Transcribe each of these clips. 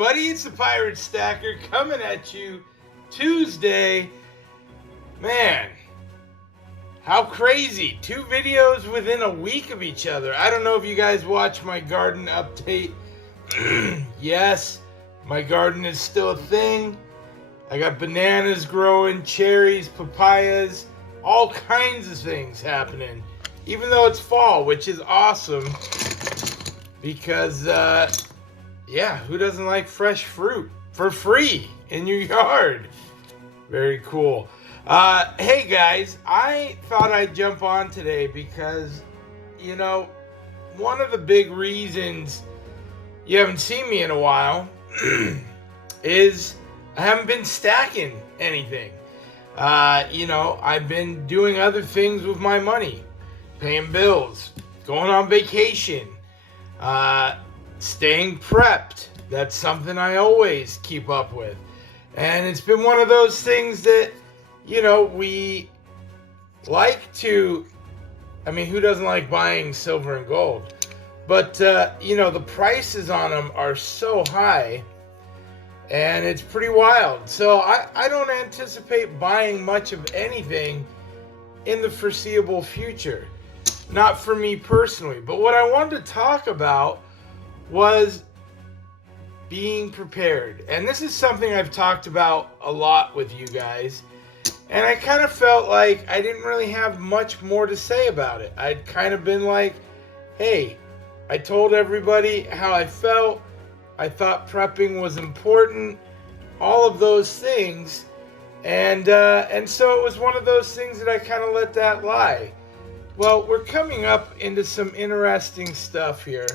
everybody, it's the Pirate Stacker coming at you Tuesday. Man, how crazy. 2 videos within a week of each other. I don't know if you guys watch my garden update. Yes, my garden is still a thing. I got bananas growing, cherries, papayas, all kinds of things happening. Even though it's fall, which is awesome. Because, yeah, who doesn't like fresh fruit for free in your yard? Very cool. Hey guys, I thought I'd jump on today because, you know, one of the big reasons you haven't seen me in a while is I haven't been stacking anything. You know, I've been doing other things with my money, paying bills, going on vacation, staying prepped. That's something I always keep up with. And it's been one of those things that, you know, we like to, I mean, who doesn't like buying silver and gold? But, you know, the prices on them are so high and it's pretty wild. So I don't anticipate buying much of anything in the foreseeable future. Not for me personally. But what I wanted to talk about was being prepared. And this is something I've talked about a lot with you guys. And I kind of felt like I didn't really have much more to say about it. I'd kind of been like, hey, I told everybody how I felt. I thought prepping was important. All of those things. And so it was one of those things that I kind of let that lie. Well, we're coming up into some interesting stuff here.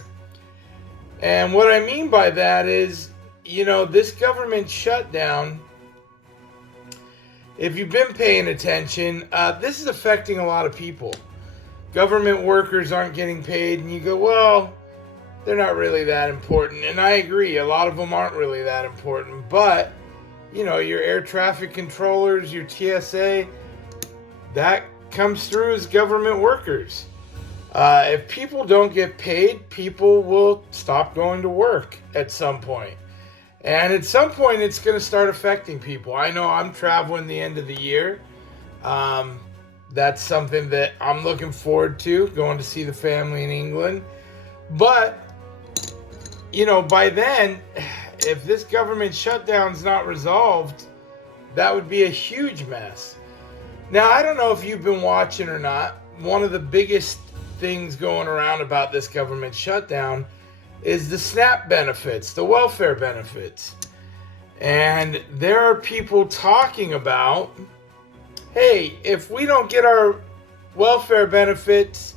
And what I mean by that is, you know, this government shutdown, if you've been paying attention, this is affecting a lot of people. Government workers aren't getting paid, and you go, well, they're not really that important. And I agree, a lot of them aren't really that important. But, you know, your air traffic controllers, your TSA, that comes through as government workers. If people don't get paid, people will stop going to work at some point. And at some point, it's going to start affecting people. I know I'm traveling the end of the year. That's something that I'm looking forward to, going to see the family in England. But, you know, by then, if this government shutdown's not resolved, that would be a huge mess. Now, I don't know if you've been watching or not. One of the biggest things going around about this government shutdown is the SNAP benefits, the welfare benefits. And there are people talking about, hey, if we don't get our welfare benefits,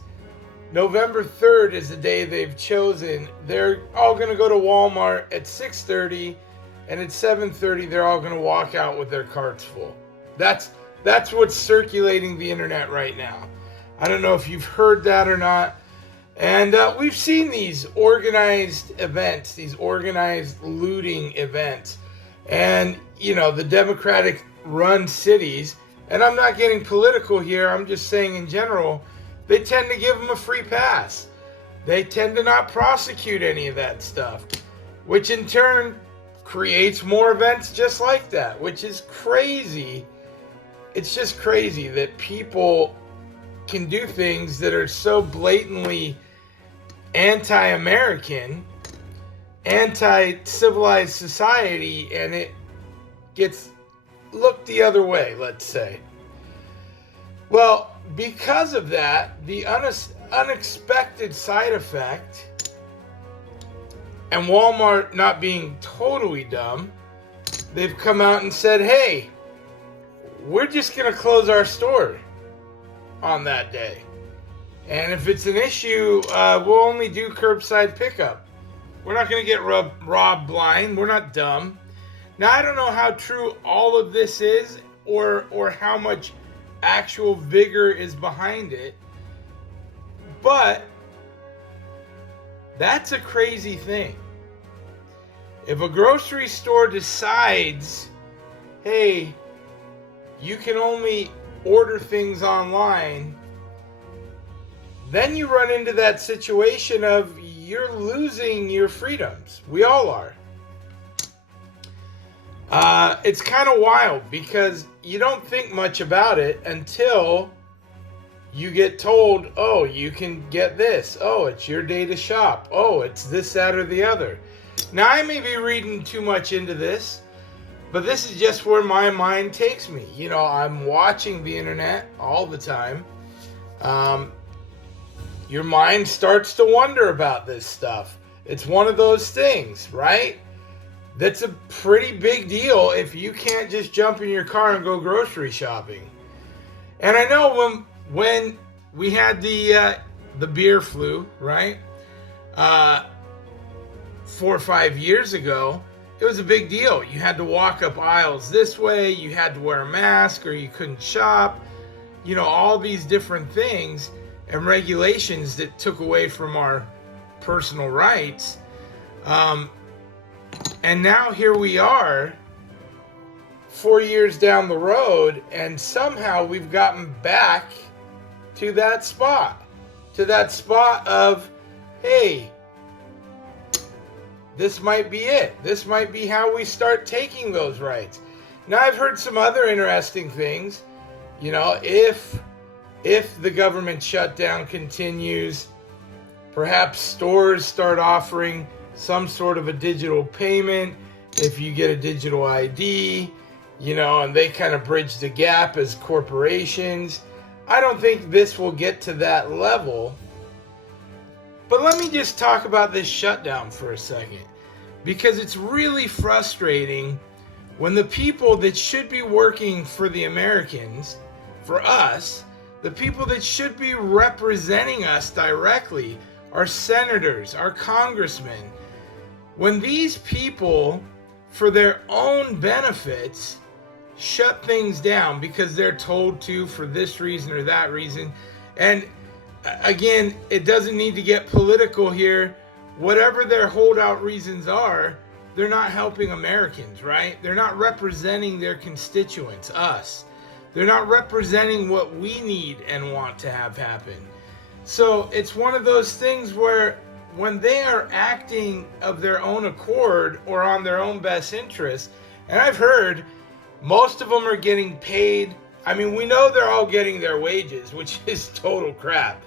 November 3rd is the day they've chosen. They're all going to go to Walmart at 6:30, and at 7:30 they're all going to walk out with their carts full. That's what's circulating the internet right now. I don't know if you've heard that or not. And we've seen these organized events, these organized looting events. And, you know, the Democratic-run cities, and I'm not getting political here, I'm just saying in general, they tend to give them a free pass. They tend to not prosecute any of that stuff, which in turn creates more events just like that, which is crazy. It's just crazy that people can do things that are so blatantly anti-American, anti-civilized society, and it gets looked the other way, let's say. Well, because of that, the unexpected side effect, and Walmart not being totally dumb, they've come out and said, hey, we're just going to close our store on that day. And if it's an issue, we'll only do curbside pickup. We're not going to get robbed blind. We're not dumb. Now, I don't know how true all of this is or how much actual vigor is behind it. But that's a crazy thing. If a grocery store decides, hey, you can only order things online, then you run into that situation of you're losing your freedoms. We all are. It's kind of wild because you don't think much about it until you get told, oh, you can get this. Oh, it's your day to shop. Oh, it's this, that, or the other. Now, I may be reading too much into this, but this is just where my mind takes me. You know, I'm watching the internet all the time. Your mind starts to wonder about this stuff. It's one of those things, right? That's a pretty big deal if you can't just jump in your car and go grocery shopping. And I know when we had the beer flu, right? 4 or 5 years ago, it was a big deal. You had to walk up aisles this way, you had to wear a mask, or you couldn't shop. You know, all these different things and regulations that took away from our personal rights. And now here we are, 4 years down the road, and somehow we've gotten back to that spot of, hey, this might be it. This might be how we start taking those rights. Now, I've heard some other interesting things. You know, if the government shutdown continues, perhaps stores start offering some sort of a digital payment if you get a digital ID, you know, and they kind of bridge the gap as corporations. I don't think this will get to that level. But let me just talk about this shutdown for a second, because it's really frustrating when the people that should be working for the Americans, for us, the people that should be representing us directly, our senators, our congressmen, when these people, for their own benefits, shut things down because they're told to for this reason or that reason. And again, it doesn't need to get political here. Whatever their holdout reasons are, they're not helping Americans, right? They're not representing their constituents, us. They're not representing what we need and want to have happen. So it's one of those things where when they are acting of their own accord or on their own best interest, and I've heard most of them are getting paid. I mean, we know they're all getting their wages, which is total crap.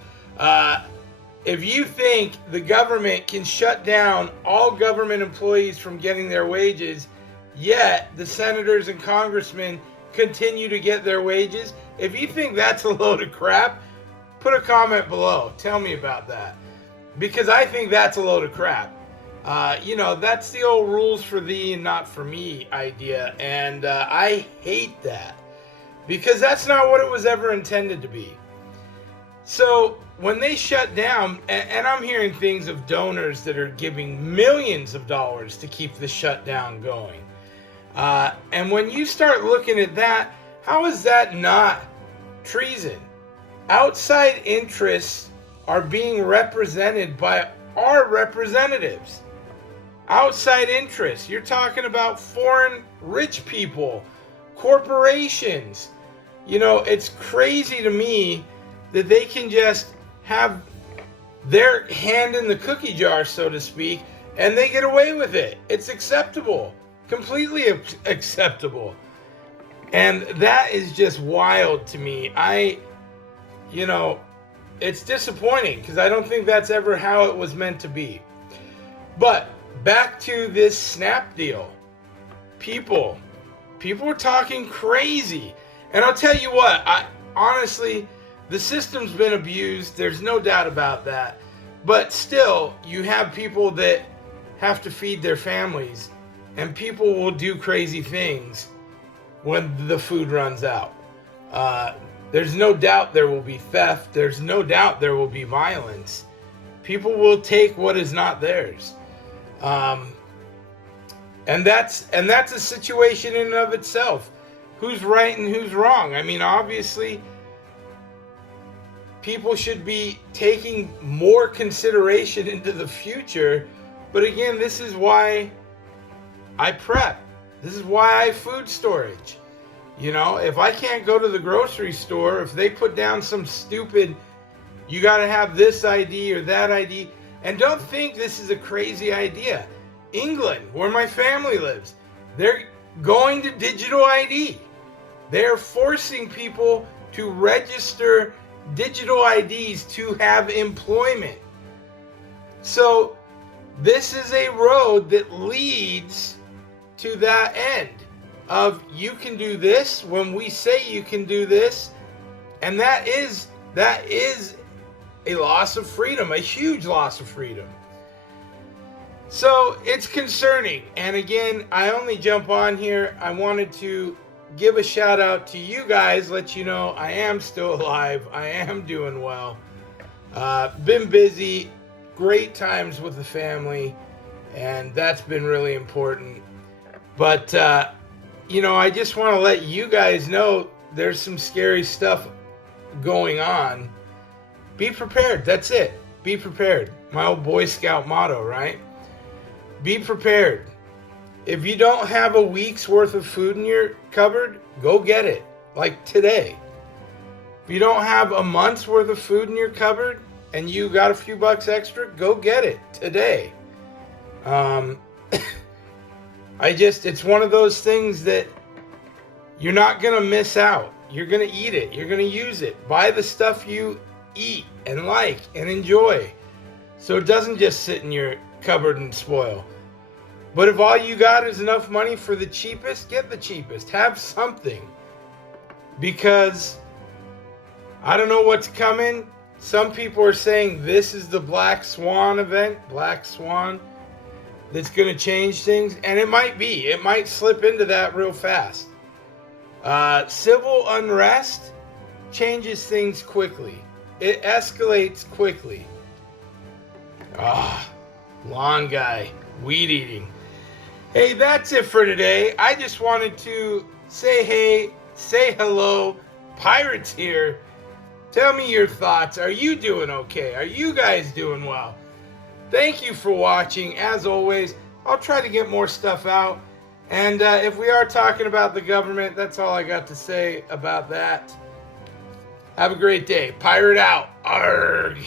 If you think the government can shut down all government employees from getting their wages, yet the senators and congressmen continue to get their wages, if you think that's a load of crap, put a comment below. Tell me about that. Because I think that's a load of crap. You know, that's the old rules for thee and not for me idea. And I hate that. Because that's not what it was ever intended to be. So when they shut down, and I'm hearing things of donors that are giving millions of dollars to keep the shutdown going. And when you start looking at that, how is that not treason? Outside interests are being represented by our representatives. Outside interests. You're talking about foreign rich people, corporations. You know, it's crazy to me that they can just have their hand in the cookie jar, so to speak, and they get away with it. It's acceptable. Completely acceptable. And that is just wild to me. You know, it's disappointing because I don't think that's ever how it was meant to be. But back to this SNAP deal. People are talking crazy. And I'll tell you what, honestly, the system's been abused. There's no doubt about that. But still, you have people that have to feed their families. And people will do crazy things when the food runs out. There's no doubt there will be theft. There's no doubt there will be violence. People will take what is not theirs. And that's a situation in and of itself. Who's right and who's wrong? I mean, obviously, people should be taking more consideration into the future. But again, this is why I prep. This is why I food storage. You know, if I can't go to the grocery store, if they put down some stupid, you got to have this ID or that ID, and don't think this is a crazy idea. England, where my family lives, going to digital ID. They're forcing people to register digital IDs to have employment. So this is a road that leads to that end of you can do this when we say you can do this, and that is a loss of freedom, a huge loss of freedom. So it's concerning. And again, I only jump on here. I wanted to give a shout out to you guys, let you know I am still alive. I am doing well. Been busy, great times with the family, and that's been really important. But, I just want to let you guys know there's some scary stuff going on. Be prepared. That's it. Be prepared. My old Boy Scout motto, right? Be prepared. If you don't have a week's worth of food in your cupboard, go get it. Like today. If you don't have a month's worth of food in your cupboard and you got a few bucks extra, go get it today. It's one of those things that you're not going to miss out. You're going to eat it. You're going to use it. Buy the stuff you eat and like and enjoy, so it doesn't just sit in your cupboard and spoil. But if all you got is enough money for the cheapest, get the cheapest. Have something. Because I don't know what's coming. Some people are saying this is the Black Swan event, Black Swan, that's going to change things. And it might be. It might slip into that real fast. Civil unrest changes things quickly. It escalates quickly. Lawn guy, weed eating. Hey, that's it for today. I just wanted to say hey, say hello. Pirates here. Tell me your thoughts. Are you doing okay? Are you guys doing well? Thank you for watching. As always, I'll try to get more stuff out. And if we are talking about the government, that's all I got to say about that. Have a great day. Pirate out. Arg.